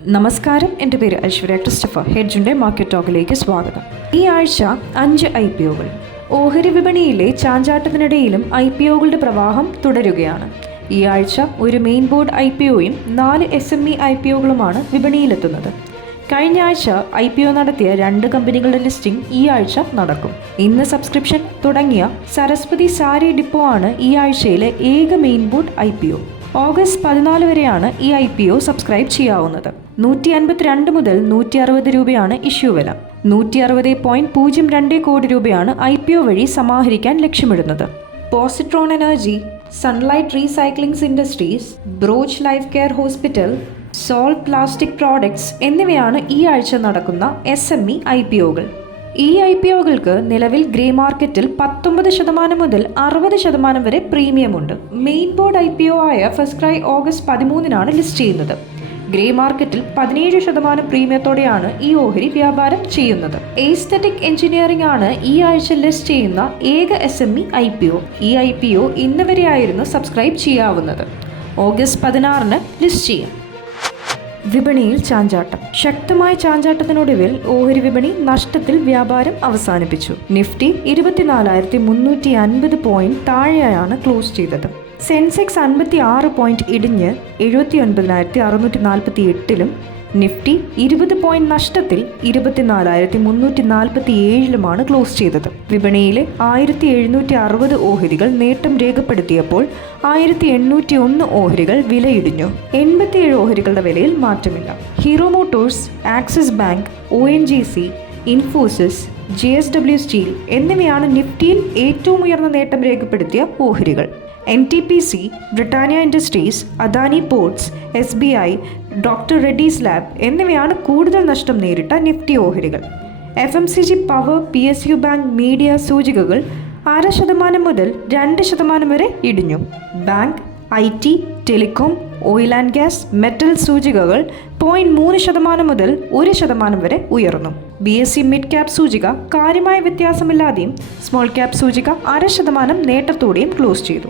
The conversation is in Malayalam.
നമസ്കാരം. എന്റെ പേര് ഐശ്വര്യ. ക്രിസ്റ്റഫർ ഹെഡ്ജിന്റെ മാർക്കറ്റ് ടോക്കിലേക്ക് സ്വാഗതം. ഈ ആഴ്ച അഞ്ച് ഐ പി ഒകൾ. ഓഹരി വിപണിയിലെ ചാഞ്ചാട്ടത്തിനിടയിലും ഐ പി ഒകളുടെ പ്രവാഹം തുടരുകയാണ്. ഈ ആഴ്ച ഒരു മെയിൻ ബോർഡ് ഐ പി ഒയും നാല് S M E I P ഒകളുമാണ് വിപണിയിലെത്തുന്നത്. കഴിഞ്ഞ ആഴ്ച ഐ പി ഒ നടത്തിയ രണ്ട് കമ്പനികളുടെ ലിസ്റ്റിംഗ് ഈ ആഴ്ച നടക്കും. ഇന്ന് സബ്സ്ക്രിപ്ഷൻ തുടങ്ങിയ സരസ്വതി സാരി ഡിപ്പോ ആണ് ഈ ആഴ്ചയിലെ ഏക main board I P O. August പതിനാല് വരെയാണ് ഈ ഐ പി ഒ സബ്സ്ക്രൈബ് ചെയ്യാവുന്നത്. നൂറ്റി അൻപത്തിരണ്ട് മുതൽ നൂറ്റി അറുപത് രൂപയാണ് ഇഷ്യൂ വില. നൂറ്റി അറുപത് പോയിന്റ് പൂജ്യം രണ്ട് കോടി രൂപയാണ് ഐ പി ഒ വഴി സമാഹരിക്കാൻ ലക്ഷ്യമിടുന്നത്. Positron energy sunlight recyclings industries Brooch life care hospital Sol plastic products എന്നിവയാണ് ഈ ആഴ്ച നടക്കുന്ന S M E I P ഒകൾ. ഈ ഐ പി ഒകൾക്ക് നിലവിൽ ഗ്രേ മാർക്കറ്റിൽ പത്തൊമ്പത് ശതമാനം മുതൽ അറുപത് ശതമാനം വരെ പ്രീമിയമുണ്ട്. Main board I P O ആയ ഫസ്റ്റ് ക്രൈ ഓഗസ്റ്റ് പതിമൂന്നിനാണ് ലിസ്റ്റ് ചെയ്യുന്നത്. ഗ്രേ മാർക്കറ്റിൽ പതിനേഴ് ശതമാനം പ്രീമിയത്തോടെയാണ് ഈ ഓഹരി വ്യാപാരം ചെയ്യുന്നത്. എയ്സ്തറ്റിക് എഞ്ചിനീയറിംഗ് ആണ് ഈ ആഴ്ച ലിസ്റ്റ് ചെയ്യുന്ന ഏക S M E I P O. ഈ ഐ പി ഒ ഇന്ന് വരെയായിരുന്നു സബ്സ്ക്രൈബ് ചെയ്യാവുന്നത്. ഓഗസ്റ്റ് പതിനാറിന് ലിസ്റ്റ് ചെയ്യും. വിപണിയിൽ ചാഞ്ചാട്ടം. ശക്തമായ ചാഞ്ചാട്ടത്തിനൊടുവിൽ ഓഹരി വിപണി നഷ്ടത്തിൽ വ്യാപാരം അവസാനിപ്പിച്ചു. നിഫ്റ്റി ഇരുപത്തിനാലായിരത്തി മുന്നൂറ്റി അൻപത് പോയിന്റ് താഴെയാണ് ക്ലോസ് ചെയ്തത്. സെൻസെക്സ് അൻപത്തി ആറ് പോയിന്റ് ഇടിഞ്ഞ് എഴുപത്തി ഒൻപതിനായിരത്തി അറുന്നൂറ്റി നാൽപ്പത്തി എട്ടിലും നിഫ്റ്റി ഇരുപത് പോയിന്റ് നഷ്ടത്തിൽ ഇരുപത്തിനാലായിരത്തി മുന്നൂറ്റി നാൽപ്പത്തി ഏഴിലുമാണ് ക്ലോസ് ചെയ്തത്. വിപണിയിലെ ആയിരത്തി എഴുന്നൂറ്റി അറുപത് ഓഹരികൾ നേട്ടം രേഖപ്പെടുത്തിയപ്പോൾ ആയിരത്തി എണ്ണൂറ്റി ഒന്ന് ഓഹരികൾ വിലയിടിഞ്ഞു. എൺപത്തിയേഴ് ഓഹരികളുടെ വിലയിൽ മാറ്റമില്ല. Hero Motors Axis Bank O N G C Infosys J S W steel എന്നിവയാണ് നിഫ്റ്റിയിൽ ഏറ്റവും ഉയർന്ന നേട്ടം രേഖപ്പെടുത്തിയ ഓഹരികൾ. N T P C Britannia industries Adani ports S B I doctor Reddy's lab എന്നിവയാണ് കൂടുതൽ നഷ്ടം നേരിട്ട നിഫ്റ്റി ഓഹരികൾ. F M C G power P S U bank media സൂചികകൾ അര ശതമാനം മുതൽ രണ്ട് ശതമാനം വരെ ഇടിഞ്ഞു. Bank I T telecom oil and gas metal സൂചികകൾ പോയിന്റ് മൂന്ന് ശതമാനം മുതൽ ഒരു ശതമാനം വരെ ഉയർന്നു. B S C mid cap സൂചിക കാര്യമായ വ്യത്യാസമില്ലാതെയും സ്മോൾ ക്യാപ് സൂചിക അര ശതമാനം നേട്ടത്തോടെയും ക്ലോസ് ചെയ്തു.